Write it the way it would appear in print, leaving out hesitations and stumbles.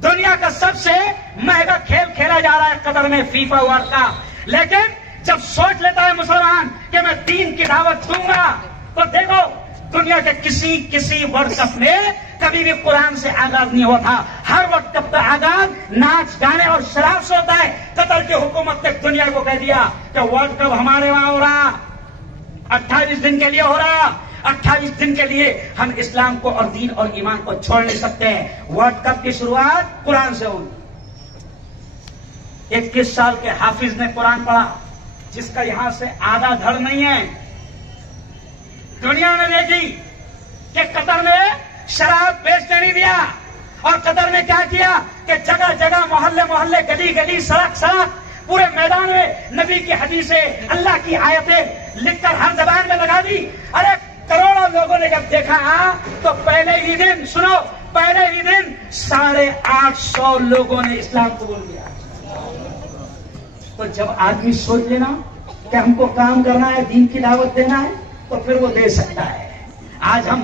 दुनिया का सबसे महंगा खेल खेला जा रहा है कतर में, फीफा वर्ल्ड कप। लेकिन जब सोच लेता है मुसलमान कि मैं दीन की दावत दूंगा, तो देखो दुनिया के किसी वर्ल्ड कप में कभी भी कुरान से आगाज नहीं हुआ था। हर वर्ल्ड कप का आगाज नाच गाने और शराब से होता है। कतर की हुकूमत ने दुनिया को कह दिया कि वर्ल्ड कप हमारे वहां हो रहा, 28 दिन के लिए हो रहा, 28 दिन के लिए हम इस्लाम को और दीन और ईमान को छोड़ नहीं सकते हैं। वर्ल्ड कप की शुरुआत कुरान से हुई। 21 साल के हाफिज ने कुरान पढ़ा, जिसका यहां से आधा धड़ नहीं है। दुनिया ने देखी कि कतर ने शराब बेचने नहीं दिया, और कतर ने क्या किया कि जगह जगह, मोहल्ले मोहल्ले, गली गली, सड़क सड़क, पूरे मैदान में नबी की हदीसें, अल्लाह की आयतें लिखकर हर जबान में लगा दी। अरे करोड़ों लोगों ने जब देखा तो पहले ही दिन, सुनो, पहले ही दिन 850 लोगों ने इस्लाम कबूल किया। तो जब आदमी सोच लेना कि हमको काम करना है, दीन की दावत देना है, तो फिर वो दे सकता है। आज हम